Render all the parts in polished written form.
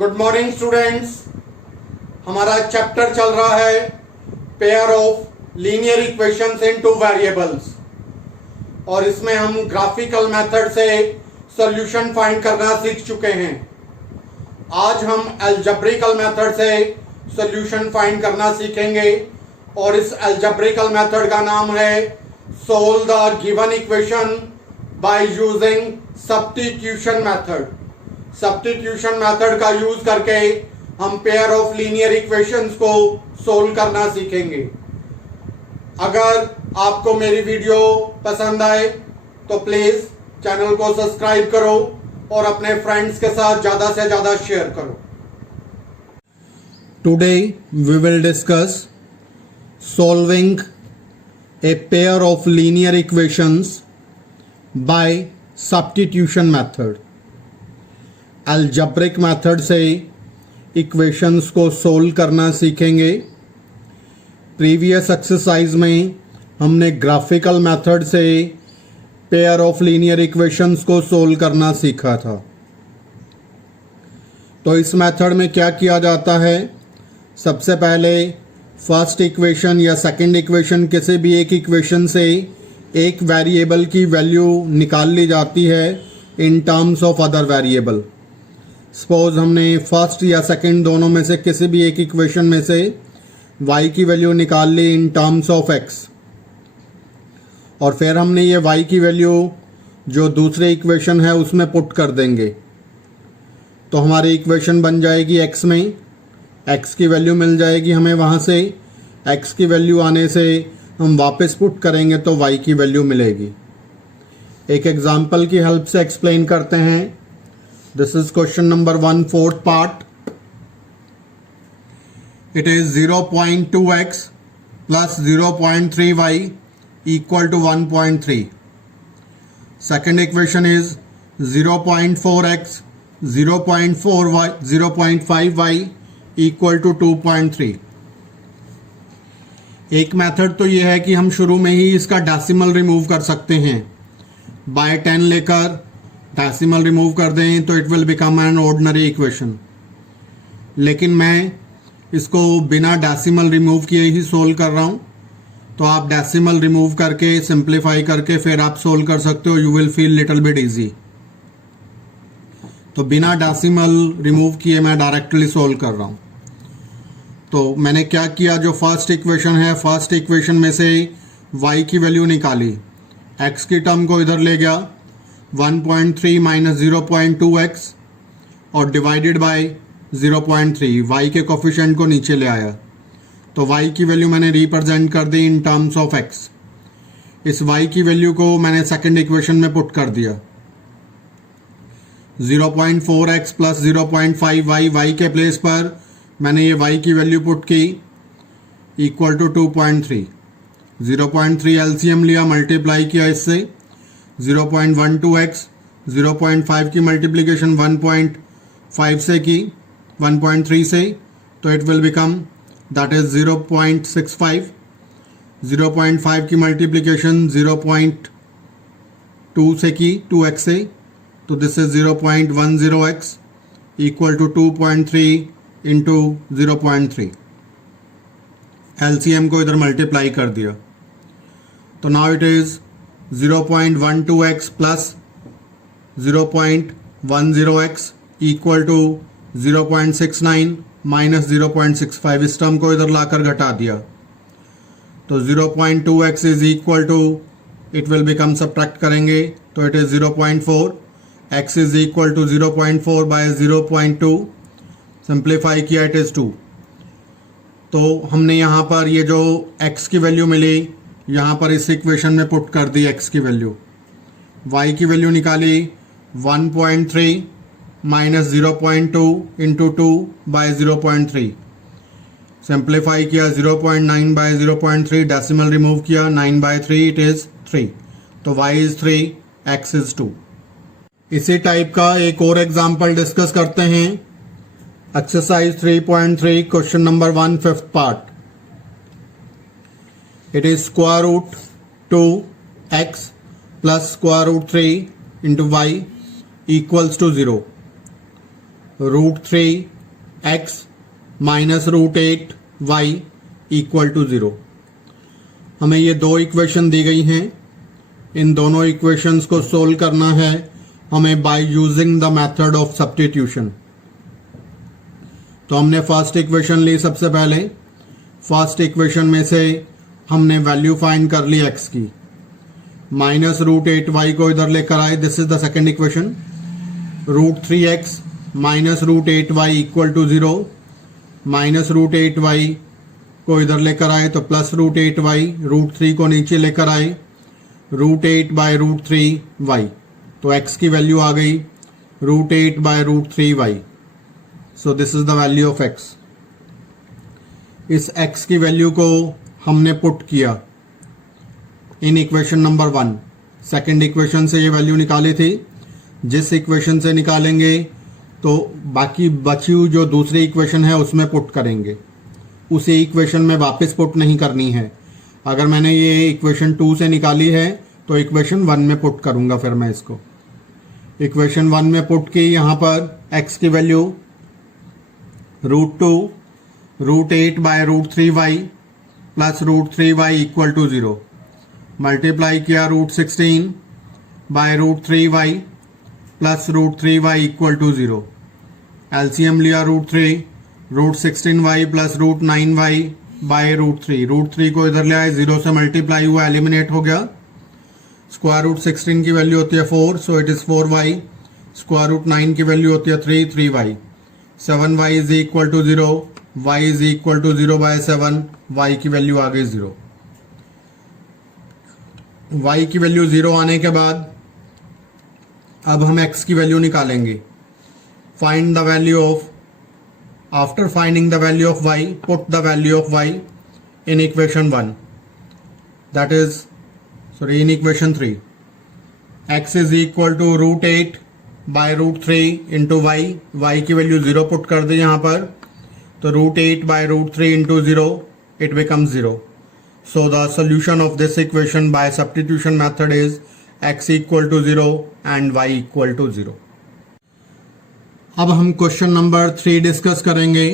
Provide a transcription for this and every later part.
Good morning students. हमारा chapter चल रहा है pair of linear equations in two variables और इसमें हम ग्राफिकल मेथड से सॉल्यूशन फाइंड करना सीख चुके हैं। आज हम अलजेब्रिकल मेथड से सॉल्यूशन फाइंड करना सीखेंगे और इस अलजेब्रिकल मेथड का नाम है solve the given equation by using substitution method. Substitution method का यूज करके हम पेयर ऑफ लीनियर इक्वेशंस को सोल्व करना सीखेंगे। अगर आपको मेरी वीडियो पसंद आए तो प्लीज चैनल को सब्सक्राइब करो और अपने फ्रेंड्स के साथ ज्यादा से ज्यादा शेयर करो। Today we will discuss solving a pair of linear equations by substitution method. Algebraic method से इक्वेशंस को सोल्व करना सीखेंगे। प्रीवियस एक्सरसाइज में हमने ग्राफिकल मेथड से पेयर ऑफ लीनियर इक्वेशंस को सोल्व करना सीखा था। तो इस मेथड में क्या किया जाता है, सबसे पहले फर्स्ट इक्वेशन या सेकंड इक्वेशन किसी भी एक इक्वेशन से एक वेरिएबल की वैल्यू निकाल ली जाती है in terms of other variable. Suppose हमने फर्स्ट या सेकंड दोनों में से किसी भी एक इक्वेशन में से y की वैल्यू निकाल ली इन टर्म्स ऑफ x और फिर हमने ये y की वैल्यू जो दूसरे इक्वेशन है उसमें पुट कर देंगे तो हमारी इक्वेशन बन जाएगी x में x की वैल्यू मिल जाएगी हमें, वहाँ से x की वैल्यू आने से हम वापस पुट करेंगे तो y की वैल्यू मिलेगी। एक एग्जाम्पल की हेल्प से एक्सप्लेन करते हैं। This is question number 1, fourth part. It is 0.2x plus 0.3y equal to 1.3. Second equation is 0.4x 0.4y 0.5y equal to 2.3. एक मेथड तो ये है कि हम शुरू में ही इसका डेसिमल रिमूव कर सकते हैं। बाय 10 लेकर डेसिमल रिमूव कर दें तो it will become an ordinary equation, लेकिन मैं इसको बिना डेसिमल रिमूव किए ही सोल्व कर रहा हूँ। तो आप डेसिमल रिमूव करके सिंप्लीफाई करके फिर आप सोल्व कर सकते हो। You will feel little bit easy. तो बिना डेसिमल रिमूव किए मैं डायरेक्टली सोल्व कर रहा हूँ। तो मैंने क्या किया, जो फर्स्ट इक्वेशन है फर्स्ट इक्वेशन में से y की वैल्यू निकाली, x की टर्म को इधर ले गया 1.3 माइनस 0.2x और डिवाइडेड बाय 0.3, y के कोफिशिएंट को नीचे ले आया तो y की वैल्यू मैंने रिप्रेजेंट कर दी इन टर्म्स ऑफ x। इस y की वैल्यू को मैंने सेकंड इक्वेशन में पुट कर दिया। 0.4x प्लस 0.5y, y के प्लेस पर मैंने ये y की वैल्यू पुट की इक्वल टू 2.3। 0.3 एलसीएम लिया, मल्टीप्लाई किया इससे 0.12x 0.5 की मल्टीप्लिकेशन 1.5 से की 1.3 से, तो it will become that is 0.65। 0.5 की मल्टीप्लिकेशन 0.2 से की 2x से, तो this is 0.10x equal to 2.3 into 0.3। LCM को इधर मल्टीप्लाई कर दिया तो now it is 0.12x plus 0.10x equal to 0.69 minus 0.65। इस टर्म को इधर लाकर घटा दिया तो 0.2x is equal to, it will become subtract करेंगे तो it is 0.4। x is equal to 0.4 by 0.2, simplify किया इट इज 2। तो हमने यहाँ पर ये जो x की वैल्यू मिली यहाँ पर इस इक्वेशन में पुट कर दी x की वैल्यू। y की वैल्यू निकाली 1.3 माइनस 0.2 इंटू 2 बाय 0.3, सिंप्लीफाई किया 0.9 बाय 0.3, डेसिमल रिमूव किया 9 बाय 3, इट इज 3। तो y इज 3, x इज 2। इसी टाइप का एक और एग्जाम्पल डिस्कस करते हैं। Exercise 3.3 question number 1, fifth part. It is square root 2x plus square root 3 into y equals to 0. √3x minus √8y equal to 0। हमें ये दो इक्वेशन दी गई हैं, इन दोनों इक्वेशंस को सोल्व करना है हमें bye using the method of substitution. तो हमने फर्स्ट इक्वेशन ली सबसे पहले। फर्स्ट इक्वेशन में से हमने वैल्यू फाइंड कर ली x की, माइनस √8y को इधर लेकर आए, this is the second equation. √3x minus √8y equal to 0, minus √8y को इधर लेकर आए तो प्लस √8y, √3 को नीचे लेकर आए, √8 बाय √3y, तो x की वैल्यू आ गई √8 by √3y। So this is the value of x। इस x की वैल्यू को हमने पुट किया in equation number 1। Second equation से ये वैल्यू निकाली थी, जिस इक्वेशन से निकालेंगे तो बाकी बची हुई जो दूसरी इक्वेशन है उसमें पुट करेंगे, उसी इक्वेशन में वापस पुट नहीं करनी है। अगर मैंने ये इक्वेशन 2 से निकाली है तो इक्वेशन 1 में पुट करूंगा। फिर मैं इसको इक्वेशन 1 में पुट की, यहाँ पर x की value √2 √8 by √3y plus √3y equal to 0, multiply किया √16 by √3y plus √3y equal to 0, LCM लिया √3, √16y प्लस √9y बाय √3, √3 को इधर ले आए, 0 से मल्टीप्लाई हुआ, एलिमिनेट हो गया। स्क्वायर रूट 16 की वैल्यू होती है 4, so it is 4y। Square root 9 की वैल्यू होती है 3y। 7y is equal to 0, y is equal to 0 by 7, y की वैल्यू आ गई 0। y की वैल्यू 0 आने के बाद अब हम x की वैल्यू निकालेंगे। Find the value of, after finding the value of y, put the value of y in equation 1, that is in equation 3, x is equal to √8 by √3 into y की value 0 put कर दी यहाँ पर, तो √8 by √3 into 0 it becomes 0. So the solution of this equation by substitution method is x equal to 0 and y equal to 0. अब हम question number 3 discuss करेंगे।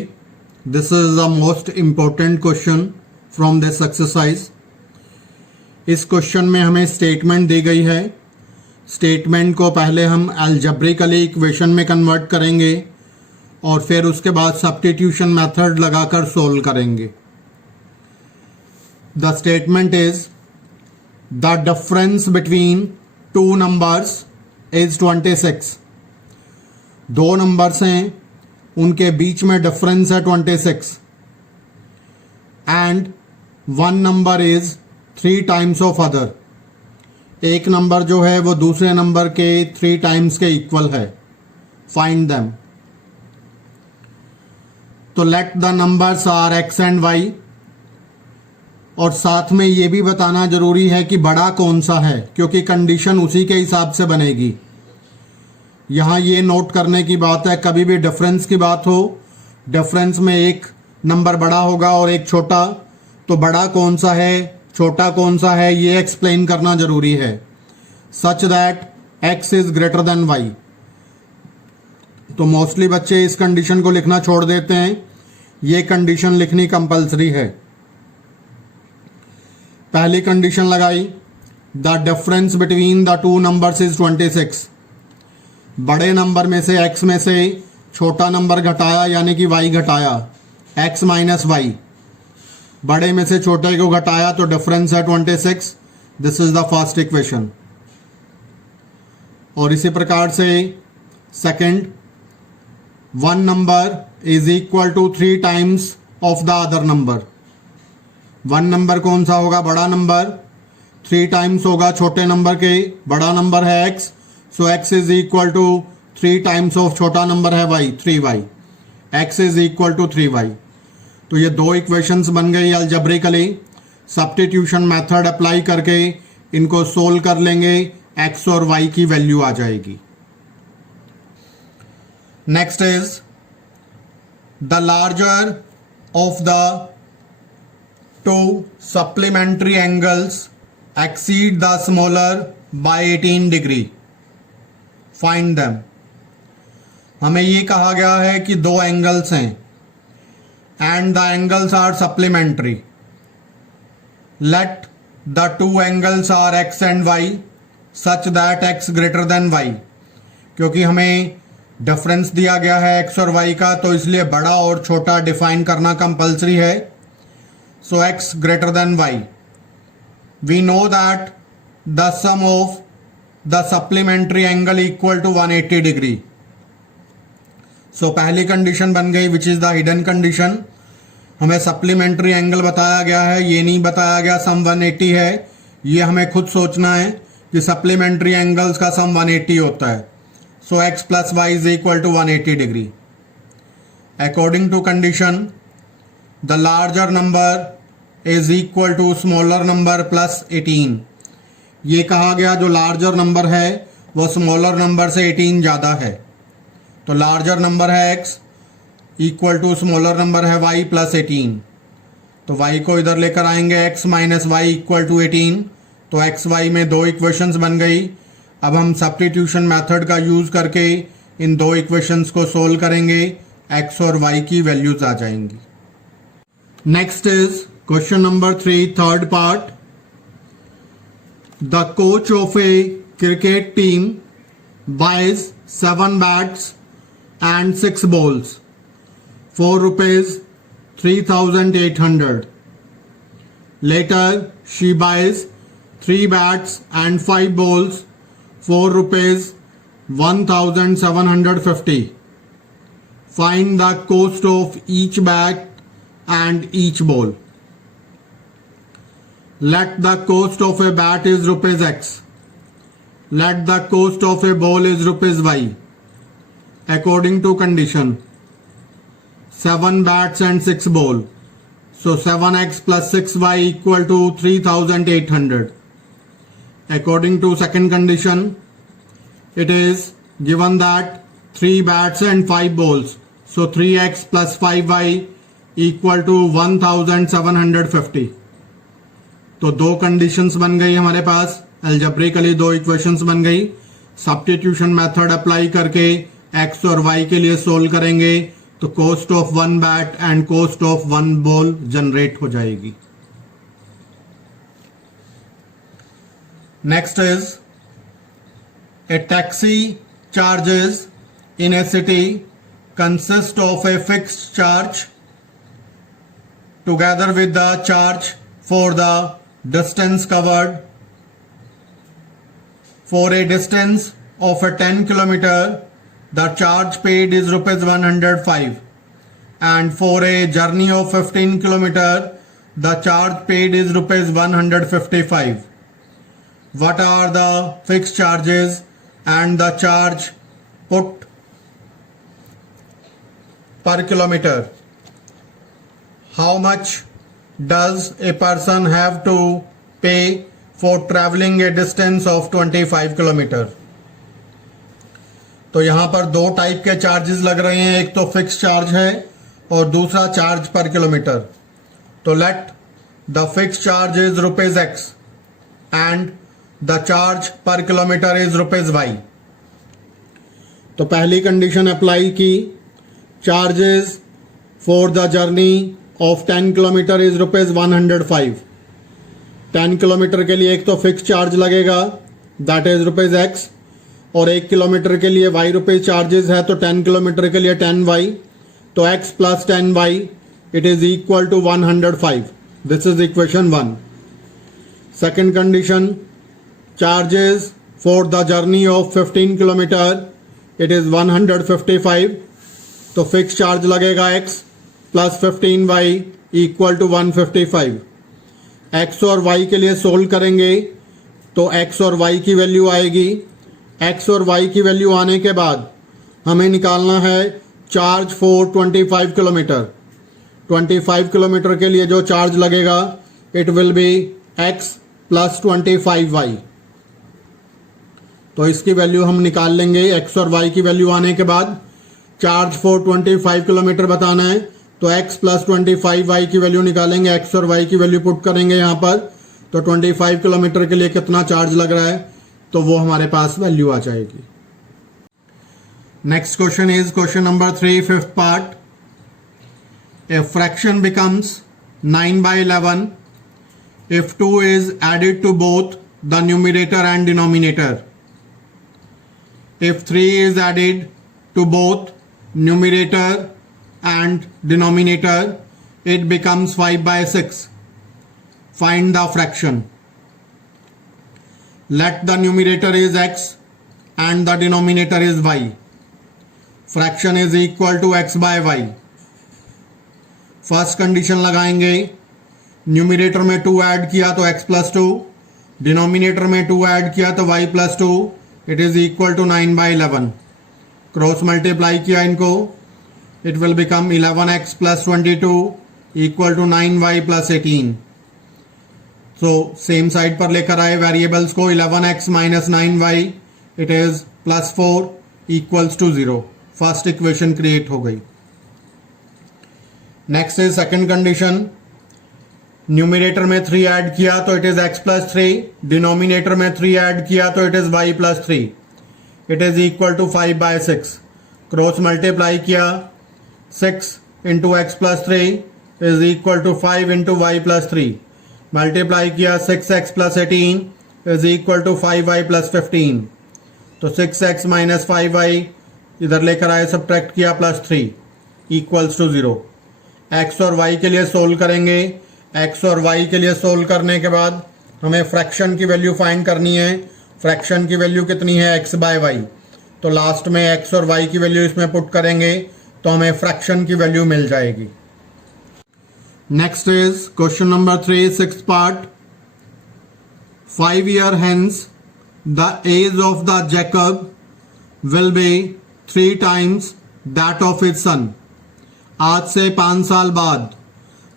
This is the most important question from this exercise. इस question में हमें statement दी गई है। Statement को पहले हम अलजेब्रिकली इक्वेशन में कन्वर्ट करेंगे और फिर उसके बाद सब्स्टिट्यूशन मेथड लगाकर सोल्व करेंगे। The statement is the difference between two numbers is 26। दो नंबर्स हैं, उनके बीच में डिफरेंस है 26, and one number is 3 times of other. एक नंबर जो है वो दूसरे नंबर के 3 टाइम्स के इक्वल है। Find them. तो let the numbers are x and y, और साथ में ये भी बताना जरूरी है कि बड़ा कौन सा है, क्योंकि कंडीशन उसी के हिसाब से बनेगी। यहां ये नोट करने की बात है, कभी भी डिफरेंस की बात हो, डिफरेंस में एक नंबर बड़ा होगा और एक छोटा, तो बड़ा कौन सा है छोटा कौन सा है ये एक्सप्लेन करना जरूरी है, such that x is greater than y। तो मोस्टली बच्चे इस कंडीशन को लिखना छोड़ देते हैं, ये कंडीशन लिखनी कंपलसरी है। पहली कंडीशन लगाई, the difference between the two numbers is 26। बड़े नंबर में से x में से छोटा नंबर घटाया, यानी कि y घटाया, x माइनस y। बड़े में से छोटे को घटाया तो डिफरेंस है 26। This is the first equation. और इसी प्रकार से second, one number is equal to 3 times of the other number. One number कौन सा होगा, बड़ा नंबर, 3 टाइम्स होगा छोटे नंबर के। बड़ा नंबर है x, so x is equal to 3 times of छोटा नंबर है y, 3y। x is equal to 3y। तो ये दो इक्वेशंस बन गई अलजेब्रिकली। सब्स्टिट्यूशन मेथड अप्लाई करके इनको सोल्व कर लेंगे, x और y की वैल्यू आ जाएगी। Next is the larger of the two supplementary angles exceed the smaller by 18 degree. Find them. हमें ये कहा गया है कि दो एंगल्स हैं and the angles are supplementary. Let the two angles are x and y such that x greater than y. क्योंकि हमें डिफरेंस दिया गया है एक्स और वाई का, तो इसलिए बड़ा और छोटा डिफाइन करना कंपलसरी है। So x greater than y. We know that the sum of the supplementary angle equal to 180 degree. So पहली कंडीशन बन गई which is the hidden condition. हमें सप्लीमेंट्री एंगल बताया गया है, ये नहीं बताया गया सम 180 है। ये हमें खुद सोचना है कि सप्लीमेंट्री एंगल्स का सम 180 होता है। So x plus y is equal to 180 degree. According to condition the larger number is equal to smaller number plus 18। ये कहा गया जो लार्जर नंबर है वो स्मॉलर नंबर से 18 ज़्यादा है। तो लार्जर नंबर है x equal to smaller number है y प्लस 18। तो y को इधर लेकर आएंगे x minus y equal to 18। तो x y में दो इक्वेशंस बन गई। अब हम सब्स्टिट्यूशन मेथड का यूज़ करके इन दो इक्वेशंस को सोल्व करेंगे, x और y की वैल्यूज आ जाएंगी। Next is question number 3 third part. The coach of a cricket team buys 7 bats and 6 balls for rupees 3,800. Later she buys 3 bats and 5 balls for rupees 1,750. Find the cost of each bat and each ball. Let the cost of a bat is rupees X. Let the cost of a ball is rupees Y. According to condition 7 bats and 6 ball. So 7x plus 6y equal to 3,800. According to second condition it is given that 3 bats and 5 balls. So 3x plus 5y equal to 1,750. तो दो conditions बन गई हमारे पास। Algebraically दो equations बन गई। Substitution method apply करके x और y के लिए सोल्व करेंगे तो cost of 1 bat and cost of 1 ball generate हो जाएगी। Next is a taxi charges in A city consist of a fixed charge together with the charge for the distance covered. For a distance of A 10 kilometre the charge paid is rupees 105, and for a journey of 15 kilometer the charge paid is rupees 155. What are the fixed charges and the charge put per kilometer? How much does a person have to pay for traveling a distance of 25 kilometer? तो यहां पर दो type के charges लग रहे हैं, एक तो फिक्स चार्ज है और दूसरा चार्ज पर किलोमीटर। तो let the fix charge is rupees x and the charge पर किलोमीटर इज रुपीज वाई। तो पहली कंडीशन अप्लाई की, charges for the journey of 10 kilometre is rupees 105। 10 kilometre के लिए एक तो फिक्स चार्ज लगेगा दैट इज रुपीज एक्स, और 1 किलोमीटर के लिए वाई रुपीज चार्जेस है। तो 10 किलोमीटर के लिए 10 वाई, तो x plus 10 y it is equal to 105। This is equation 1। Second condition, charges for the journey of 15 kilometre it is 155। तो फिक्स चार्ज लगेगा x plus 15 y equal to 155। x और y के लिए solve करेंगे तो x और y की value आएगी। x और y की वैल्यू आने के बाद हमें निकालना है चार्ज फॉर 25 किलोमीटर। 25 किलोमीटर के लिए जो चार्ज लगेगा it will be x plus 25y। तो इसकी वैल्यू हम निकाल लेंगे। x और y की वैल्यू आने के बाद चार्ज फॉर 25 किलोमीटर बताना है तो x प्लस 25y की वैल्यू निकालेंगे। x और y की वैल्यू पुट करेंगे यहाँ पर, तो 25 किलोमीटर के लिए कितना चार्ज लग रहा है तो वो हमारे पास वैल्यू आ जाएगी। Next question is question number 3, fifth part. A fraction becomes 9 by 11 if 2 is added to both the numerator and denominator. If 3 is added to both numerator and denominator, it becomes 5 by 6. Find the fraction. Let the numerator is x and the denominator is y. Fraction is equal to x by y. First condition लगाएंगे, numerator में 2 add किया तो x plus 2, denominator में 2 add किया तो y plus 2, it is equal to 9 by 11. Cross multiply किया इनको, it will become 11x plus 22 equal to 9y plus 18. So same side पर लेकर आए वेरिएबल्स को, 11x minus 9y it is plus 4 equals to 0. First equation create हो गई. Next is second condition. Numerator में 3 add किया तो it is x plus 3, denominator में 3 ऐड किया तो it is y plus 3, it is equal to 5 by 6. Cross multiply किया, 6 into x plus 3 is equal to 5 into y plus 3. Multiply किया, 6x plus 18 is equal to 5y plus 15. तो 6x minus 5y इधर लेकर आए, subtract किया, plus 3 equals to 0. x और y के लिए सोल्व करेंगे. x और y के लिए सोल्व करने के बाद हमें फ्रैक्शन की वैल्यू फाइंड करनी है. फ्रैक्शन की वैल्यू कितनी है, x बाय वाई. तो लास्ट में x और y की वैल्यू इसमें पुट करेंगे तो हमें फ्रैक्शन की वैल्यू मिल जाएगी. Next is question number 3, sixth part. 5 years hence the age of the Jacob will be 3 times that of his son. आज से 5 साल बाद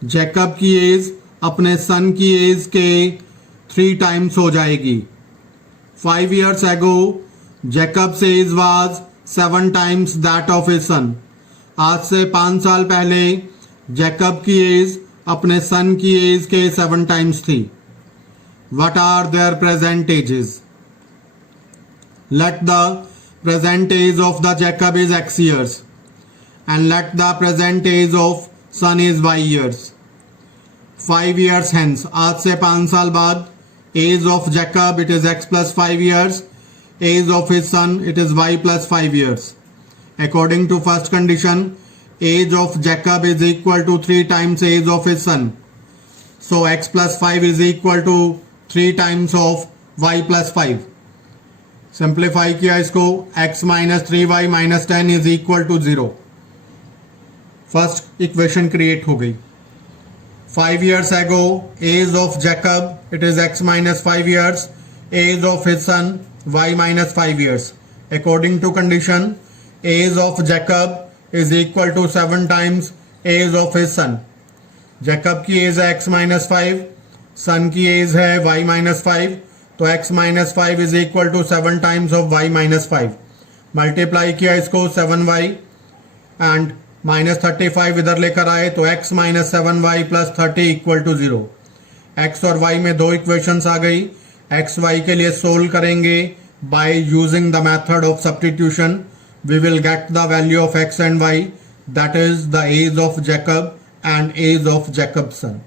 जैकब की एज अपने सन की एज के 3 टाइम्स हो जाएगी. 5 years ago Jacob's age was 7 times that of his son. आज से 5 साल पहले जैकब की एज अपने सन की एज के 7 टाइम्स थी. What are their present ages? Let the present age of the Jacob is x years and let the present age of son is y years. 5 years hence, आज से 5 साल बाद, age of Jacob it is x plus 5 years, age of his son it is y plus 5 years. According to first condition, age of Jacob is equal to 3 times age of his son. So x plus 5 is equal to 3 times of y plus 5. Simplify किया इसको, x minus 3y minus 10 is equal to 0. First equation create हो गई. 5 years ago age of Jacob it is x minus 5 years, age of his son y minus 5 years. According to condition, age of Jacob is equal to 7 times age of his son. Jacob की age है x minus 5, son की age है y minus 5, तो x minus 5 is equal to 7 times of y minus 5. Multiply किया इसको, 7y and minus 35 इधर लेकर आए तो x minus 7y plus 30 equal to 0. x और y में 2 इक्वेशंस आ गई. x y के लिए सोल्व करेंगे by using the method of substitution. We will get the value of x and y, that is the age of Jacob and age of Jacob's sun.